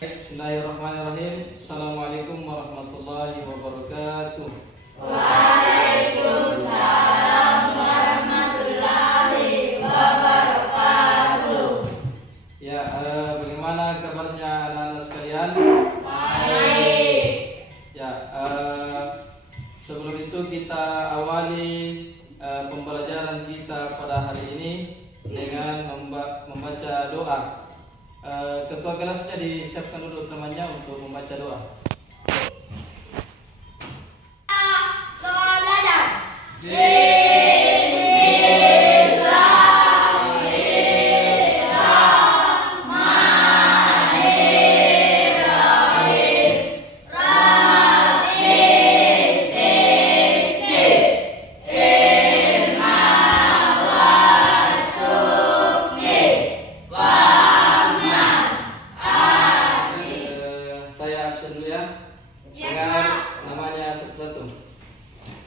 Bismillahirrahmanirrahim. Assalamualaikum warahmatullahi wabarakatuh. Waalaikumsalam warahmatullahi wabarakatuh. Ya, bagaimana kabarnya anak-anak sekalian? Baik. Ya, sebelum itu kita awali pembelajaran kita pada hari ini dengan membaca doa. Ketua kelasnya disiapkan dulu temannya untuk membaca doa. Doa belajar.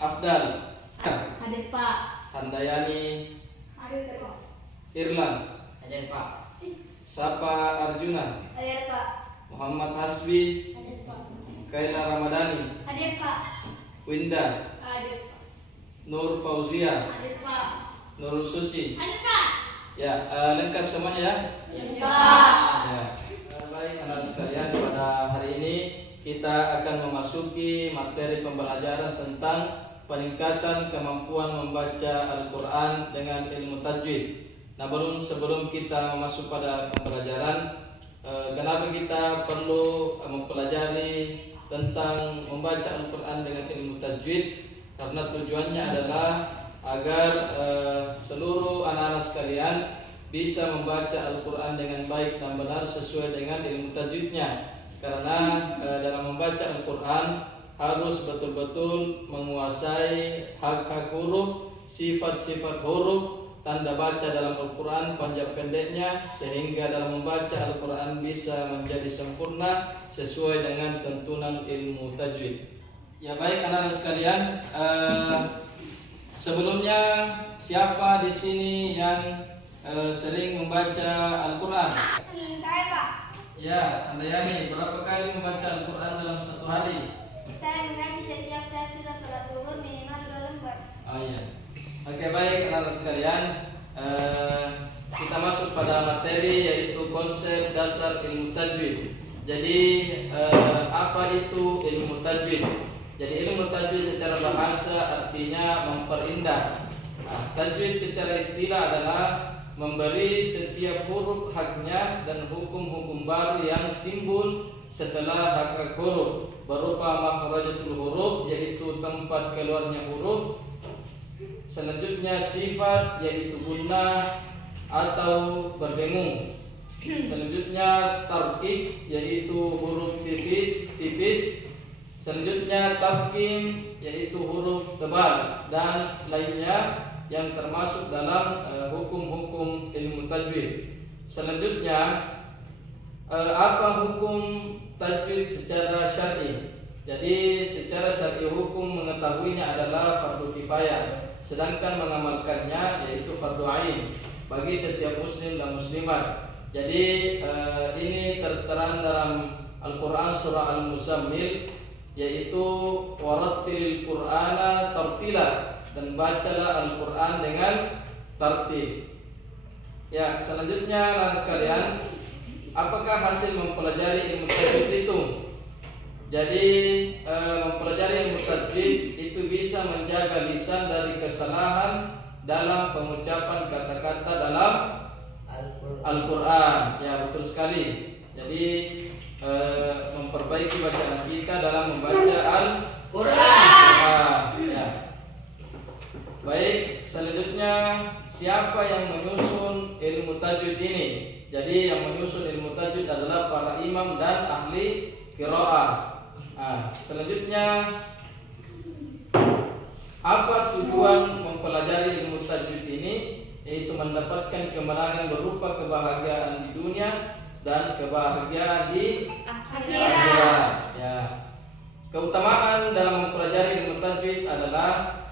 Afdal, Hadir Pak. Handayani, Hadir Pak. Irlan, Hadir Pak. Sapa Arjuna, Hadir Pak. Muhammad Hasbi, Hadir Pak. Kaila Ramadhani, Hadir Pak. Winda, Hadir Pak. Nur Fauzia, Hadir Pak. Nurul Suci. Hadir Pak. Ya, lengkap semuanya ya. Hadir Pak. Ya, baik anak-anak sekalian, pada hari ini kita akan memasuki materi pembelajaran tentang peningkatan kemampuan membaca Al-Quran dengan ilmu tajwid. Namun sebelum kita masuk pada pembelajaran, kenapa kita perlu mempelajari tentang membaca Al-Quran dengan ilmu tajwid? Karena tujuannya adalah agar seluruh anak-anak sekalian bisa membaca Al-Quran dengan baik dan benar sesuai dengan ilmu tajwidnya. Karena dalam membaca Al-Quran harus betul-betul menguasai hak-hak huruf, sifat-sifat huruf, tanda baca dalam Al-Quran, panjang pendeknya, sehingga dalam membaca Al-Quran bisa menjadi sempurna sesuai dengan tuntunan ilmu tajwid. Ya baik anak-anak sekalian, sebelumnya siapa di sini yang sering membaca Al-Quran? Saya Pak. Ya, Handayani, berapa kali membaca Al-Quran dalam satu hari? Saya mengaji setiap saya sudah sholat zuhur minimal 2 lembar. Oh iya. Oke baik anak-anak sekalian, kita masuk pada materi yaitu konsep dasar ilmu tajwid. Jadi apa itu ilmu tajwid? Jadi ilmu tajwid secara bahasa artinya memperindah. Tajwid secara istilah adalah memberi setiap huruf haknya dan hukum-hukum baru yang timbul setelah hak huruf berupa makhrajatul huruf yaitu tempat keluarnya huruf, selanjutnya sifat yaitu gunnah atau berdengung, selanjutnya tarqiq yaitu huruf tipis, selanjutnya tafkhim yaitu huruf tebal dan lainnya yang termasuk dalam hukum-hukum ilmu tajwid. Selanjutnya apa hukum tajwid secara syar'i? Jadi secara syar'i hukum mengetahuinya adalah fardu kifayah, sedangkan mengamalkannya yaitu fardu ain bagi setiap muslim dan muslimat. Jadi ini tertera dalam Al-Quran surah Al-Muzammil, yaitu warattilil Qur'ana tartila, dan bacalah Al-Quran dengan tartil. Ya, selanjutnya anak sekalian, apakah hasil mempelajari ilmu tajwid itu? Jadi mempelajari ilmu tajwid itu bisa menjaga lisan dari kesalahan dalam pengucapan kata-kata dalam Al-Quran. Ya, betul sekali. Jadi memperbaiki bacaan kita dalam membaca Al-Quran. Ya. Baik, selanjutnya siapa yang menyusun ilmu tajwid ini? Jadi yang menyusun ilmu tajwid adalah para imam dan ahli qiraah. Selanjutnya, apa tujuan mempelajari ilmu tajwid ini? Yaitu mendapatkan kemenangan berupa kebahagiaan di dunia dan kebahagiaan di akhirat. Ya. keutamaan dalam mempelajari ilmu tajwid adalah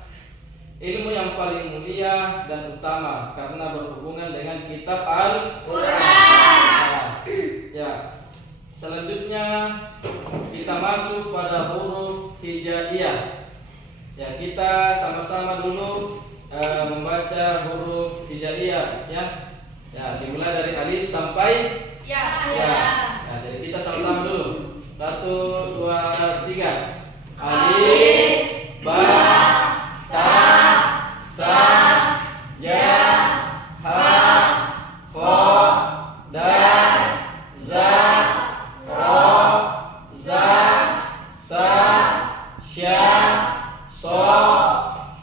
ilmu yang paling mulia dan utama karena berhubungan dengan kitab Al-Quran. Ya. Selanjutnya kita masuk pada huruf hijaiyah. Ya, kita sama-sama dulu membaca huruf hijaiyah ya. Ya, dimulai dari alif sampai ya. Nah, jadi kita sama-sama dulu. 1, 2, 3. Alif, ba, ta, sa, ja, ha, ko, dal, za, ro, za, sa, sya, so,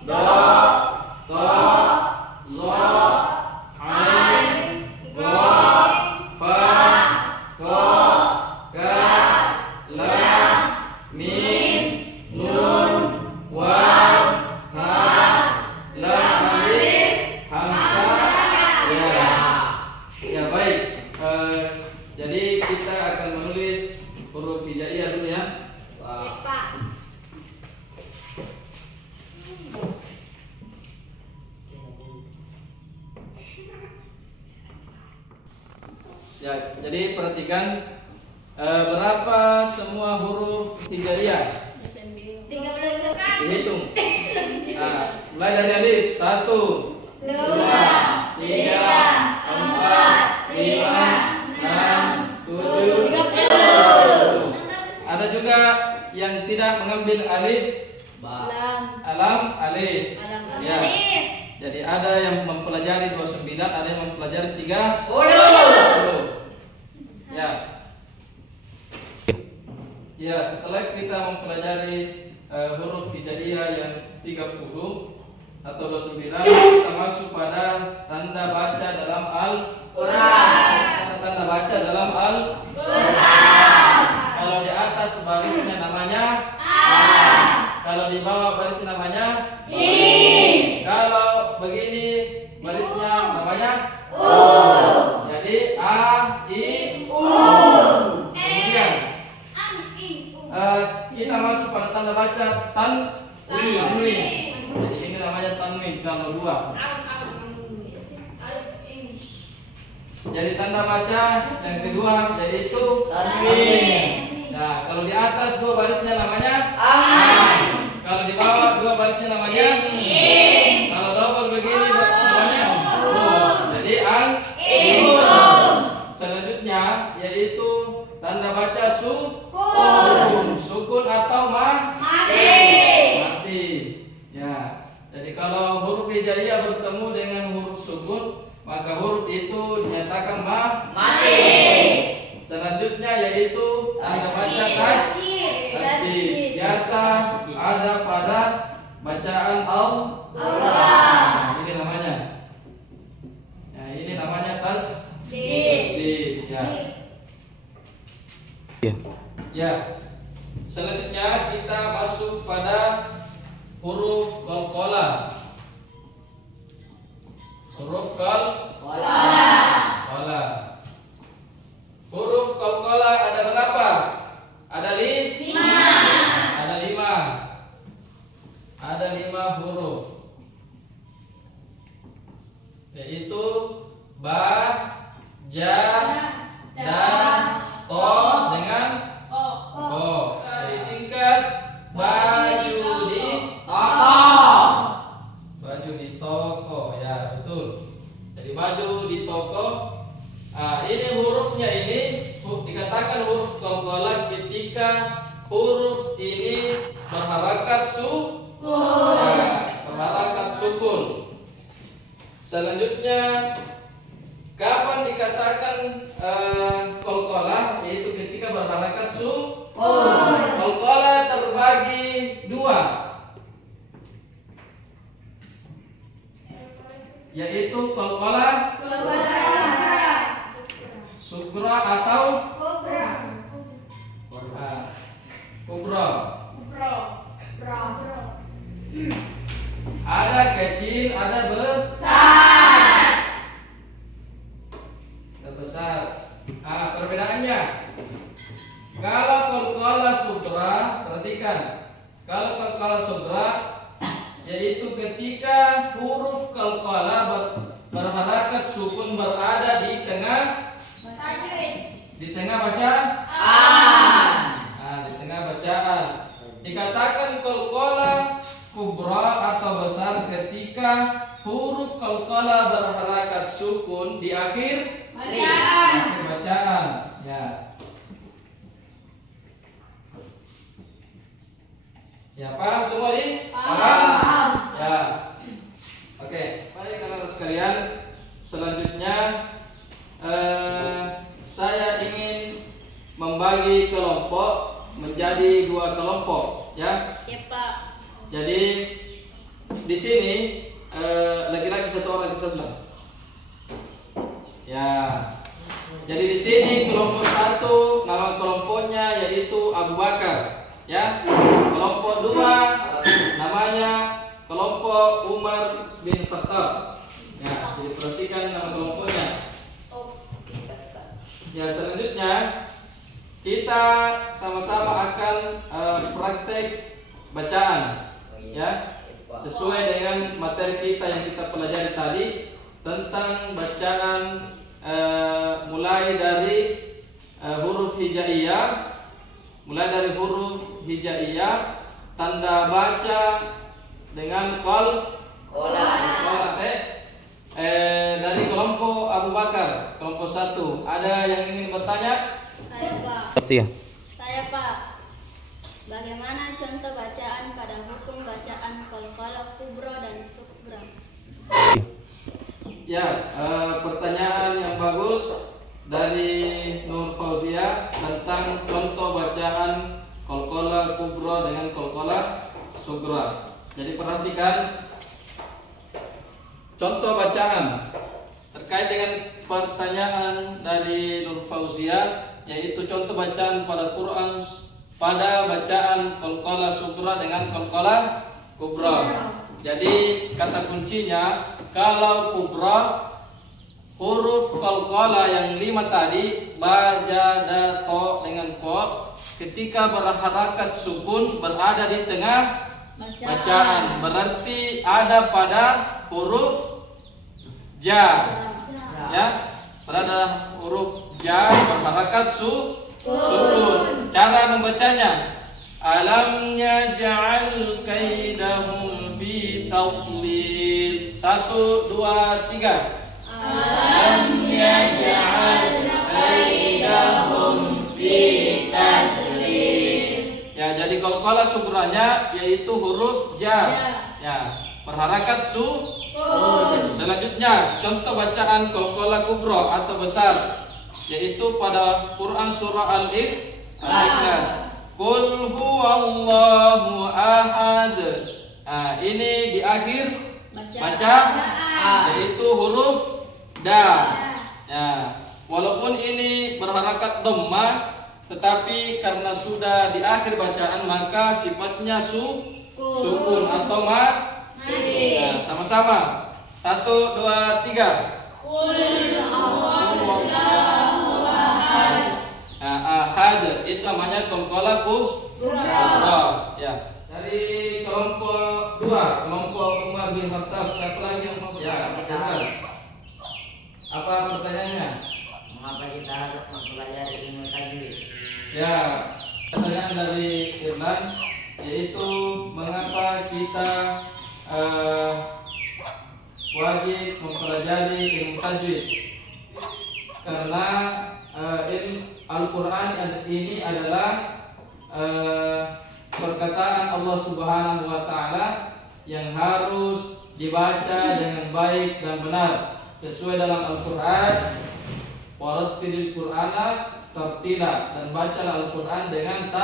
do, to, zo, ain, go, fa, ko, ka, lam, mim, nun, waw, ha, lam, alif, hamzah. Ya baik. Jadi kita akan menulis huruf hijaiyah dulu ya. Ya, jadi perhatikan berapa semua huruf hijaiyah? 31. Dihitung. Nah, mulai dari alif. 1, 2, 3, 4, 5, 6, 7, 10. Ada juga yang tidak mengambil alif, alam, alif. Ya. Jadi ada yang mempelajari 29, ada yang mempelajari 30. Ya. Ya, setelah kita mempelajari huruf hijaiyah yang 30 atau 29, kita masuk pada tanda baca dalam Al-Quran. Tanda baca dalam Al-Quran. Kalau di atas barisnya namanya A. Kalau di bawah barisnya namanya I. Kalau begini barisnya namanya U. Jadi A, I, U. Kemudian kita masuk pada tanda baca tanwin. Jadi ini namanya tanwin kalau dua. Jadi tanda baca yang kedua yaitu tanwin. Nah, kalau di atas dua barisnya namanya A. Kalau di bawah dua barisnya namanya I. Kalau double begini namanya U. Jadi selanjutnya yaitu tanda baca sukun atau mati. Ya. Jadi kalau huruf hijaiyah bertemu dengan huruf sukun, maka huruf itu dinyatakan mati. Selanjutnya yaitu tanda baca tasdid. Biasa ada pada bacaan Allah. Ini namanya. Ya, ini namanya tasdid. Ya. Selanjutnya kita masuk pada huruf qalqalah. Huruf qalqalah. Huruf qalqalah ada berapa? Ada 5. Ada 5 huruf. Yaitu ba, ja, da, to dengan o. Jadi singkat baju di toko. Ya, betul. Jadi baju di toko. Ini hurufnya ini dikatakan huruf qalqalah ketika huruf ini berharakat sukun. Selanjutnya kapan dikatakan qalqalah, yaitu ketika berharakat sukun. Qalqalah terbagi 2, yaitu qalqalah sugra atau kubra. Ada kecil, ada besar. Perbedaannya, kalau qalqalah sugra, berarti perhatikan. Kalau qalqalah sughra yaitu ketika huruf qalqalah berharakat sukun berada di tengah bacaan. Nah, di tengah bacaan. Dikatakan qalqalah kubra atau besar ketika huruf qalqalah berharakat sukun di akhir bacaan. Ya. Ya, paham semua ini? Paham? Ya. Oke, baik anak-anak sekalian. Selanjutnya saya ingin membagi kelompok menjadi 2 kelompok, ya. Ya, Pak. Jadi di sini laki-laki 1 orang di sebelah. Ya. Jadi di sini kelompok 1 nama kelompoknya yaitu Abu Bakar, ya. Kelompok 2 namanya kelompok Umar bin Khattab. Ya, jadi perhatikan nama kelompoknya. Ya, selanjutnya kita sama-sama akan praktek bacaan, ya, sesuai dengan materi kita yang kita pelajari tadi tentang bacaan mulai dari huruf hijaiyah, tanda baca dengan dari kelompok Abu Bakar, kelompok 1. Ada yang ingin bertanya? Saya, Pak. Ya. Saya, Pak. Bagaimana contoh bacaan pada hukum bacaan qalqalah kubra dan sughra? Ya, pertanyaan yang bagus dari Nur Fauzia tentang contoh bacaan qalqalah kubra dengan qalqalah sughra. Jadi perhatikan contoh bacaan terkait dengan pertanyaan dari Nur Fauzia, yaitu contoh bacaan pada Quran pada bacaan qalqalah sughra dengan qalqalah kubra. Jadi kata kuncinya, kalau kubra huruf qalqalah yang 5 tadi ba, ja, da, to dengan ko, ketika berharakat sukun berada di tengah bacaan, berarti ada pada huruf ja, ya, berada huruf ja berharakat sukun. Cara membacanya, alam yaj'al kaidahum fi tadlil. 1, 2, 3. Alam yaj'al kaidahum fi tadlil. Ya, jadi qalqalah sughranya yaitu huruf ja. Ya, berharakat sukun. Selanjutnya contoh bacaan qalqalah kubra atau besar, yaitu pada Quran surah Al-Ikhlas. Qul huwallahu ahad. Nah, ini di akhir bacaan yaitu huruf da. Ya, walaupun ini berharakat dhammah, tetapi karena sudah di akhir bacaan maka sifatnya sukun atau mad. Nah, sama-sama. 1, 2, 3. Qul huwallahu ahad. Nah, ahad itu namanya qalqalah kubra. Ya. Dari kelompok 2, kelompok Umar bin Khattab, siapa lagi yang mau? Ya, apa pertanyaannya? Mengapa kita harus mempelajari ilmu tajwid? Ya, pertanyaan dari Irman yaitu mengapa kita wajib mempelajari ilmu tajwid? Karena Al-Quran ini adalah perkataan Allah Subhanahu wa Ta'ala yang harus dibaca dengan baik dan benar sesuai dalam Al-Quran. Warattilil Qur'ana tartila, dan bacalah Al-Quran dengan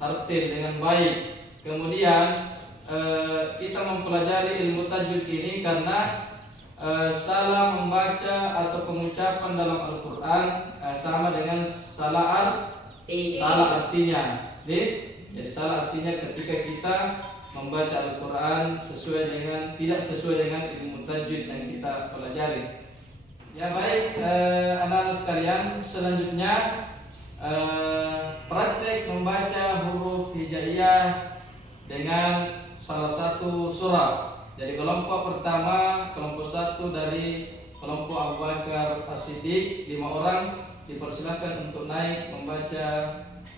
tartil, dengan baik. Kemudian kita mempelajari ilmu tajwid ini karena salah membaca atau pengucapan dalam Al-Quran sama dengan salah artinya. Jadi salah artinya ketika kita membaca Al-Quran tidak sesuai dengan ilmu tajwid yang kita pelajari. Ya, baik anak-anak sekalian, selanjutnya praktek membaca huruf hijaiyah dengan salah satu surah. Jadi kelompok pertama, kelompok satu dari kelompok Abu Bakar As-Siddiq, 5 orang dipersilakan untuk naik membaca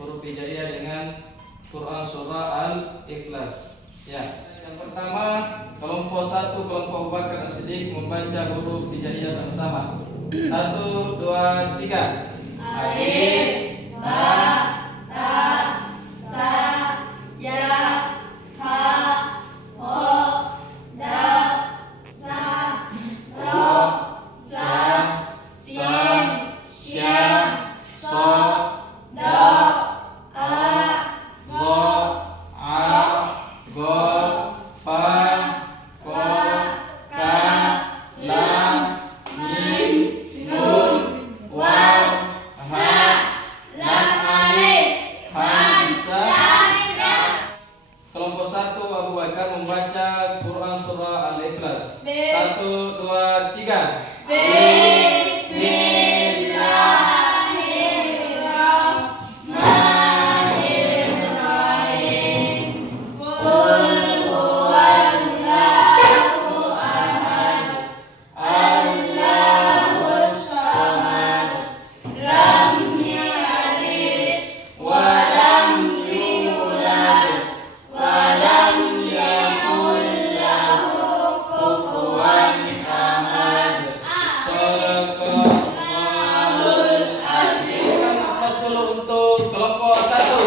huruf hijaiyah dengan Quran surah Al-Ikhlas. Ya, yang pertama kelompok satu, kelompok Abu Bakar As-Siddiq membaca huruf hijaiyah sama-sama. 1, 2, 3. Alif, ba, ta, sa, ja, ha, ho, dal, sa, ro, sa, sin, sya, so, do, a, Zo, a, go, fa, ko, ka, lam, mim, nun, waw, ha, lam alif, hamza. Kelompok satu Abu Bakar membaca Quran surah Al-Ikhlas. 1, 2, 3. Untuk kelompok satu.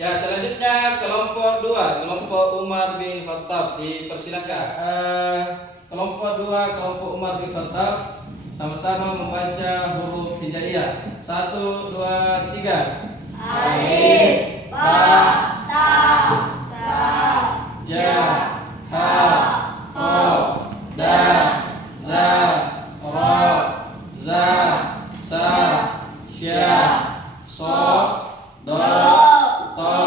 Ya, selanjutnya kelompok 2, kelompok Umar bin Khattab, dipersilakan. Kelompok 2, kelompok Umar bin Khattab sama-sama membaca huruf hijaiyah. 1, 2, 3. Alif, ba, ta, sa, Ja, ha, ho, da, za, ra, za, sa, sya, so, do, to,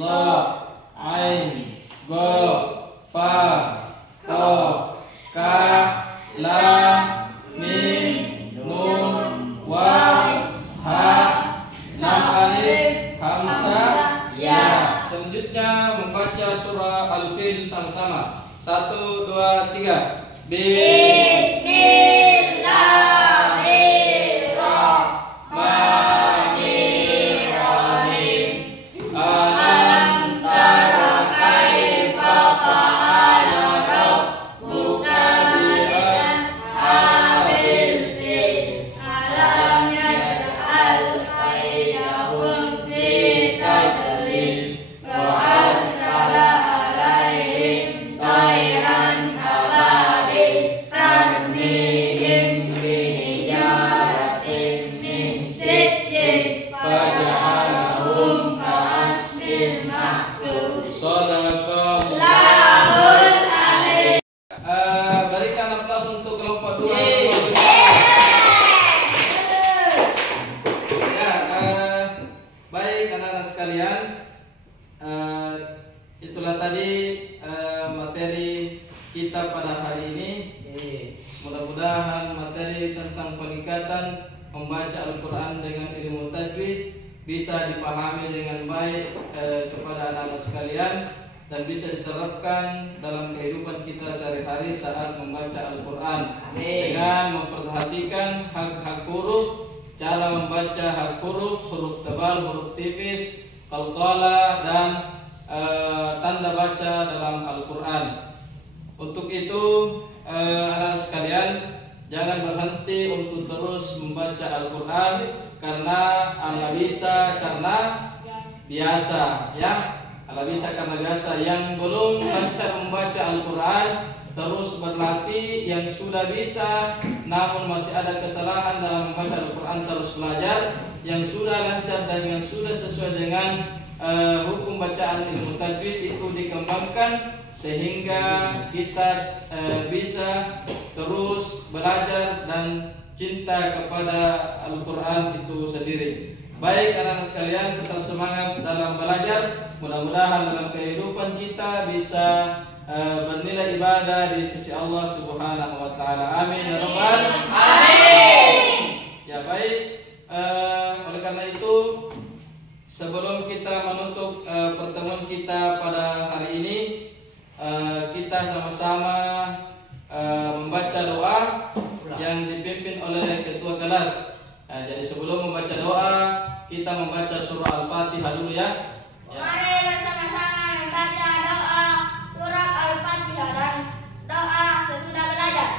zo, ain, go, fa, ko, ka, lam, mim, nun, waw, ha, lam alif, hamza, ya. Selanjutnya membaca surah Al-Fil sama-sama. 1, 2, 3. Bismillahirrahmanirrahim. Alam tara kaifa fa'ala rabbuka bi ashabil fil. Alam yaj'al kaidahum fi tadlil wa arsala alaihim tayran ababil tarmihim bihijaratin min sijjin faja'alahum ka'asfin ma'kul. Shadaqallahul Lahul berikan aplaus untuk kelompok 2. Ya, baik anak-anak sekalian, itulah tadi materi kita pada hari ini. Mudah-mudahan materi tentang peningkatan membaca Al-Quran dengan ilmu tajwid bisa dipahami dengan baik kepada anak-anak sekalian dan bisa diterapkan dalam kehidupan kita sehari-hari saat membaca Al-Quran. Dengan memperhatikan hak-hak huruf, cara membaca hak huruf, huruf tebal, huruf tipis, qalqalah, dan tanda baca dalam Al-Quran. Untuk itu anak sekalian, jangan berhenti untuk terus membaca Al-Quran karena ala bisa, karena biasa, ya. Ala bisa karena biasa. Yang belum lancar membaca Al-Quran terus berlatih. Yang sudah bisa namun masih ada kesalahan dalam membaca Al-Quran terus belajar. Yang sudah lancar dan yang sudah sesuai dengan hukum bacaan ilmu tajwid itu dikembangkan sehingga kita bisa terus belajar dan cinta kepada Al-Quran itu sendiri. Baik anak-anak sekalian, tetap semangat dalam belajar. Mudah-mudahan dalam kehidupan kita bisa bernilai ibadah di sisi Allah Subhanahu wa taala. Amin ya rabbal alamin. Ya baik, oleh karena itu sebelum kita menutup pertemuan kita pada hari ini, kita sama-sama membaca doa yang dipimpin oleh ketua kelas. Jadi sebelum membaca doa, kita membaca surah Al-Fatihah dulu ya. Mari bersama-sama membaca doa surat Al-Fatihah dan doa sesudah belajar.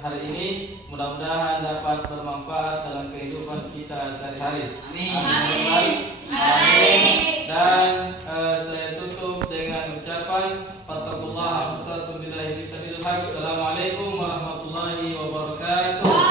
hari ini mudah-mudahan dapat bermanfaat dalam kehidupan kita sehari-hari. Amin. Dan saya tutup dengan ucapan fattaqullaha astagfirullahi bismillahirrahmanirrahim. Assalamualaikum warahmatullahi wabarakatuh.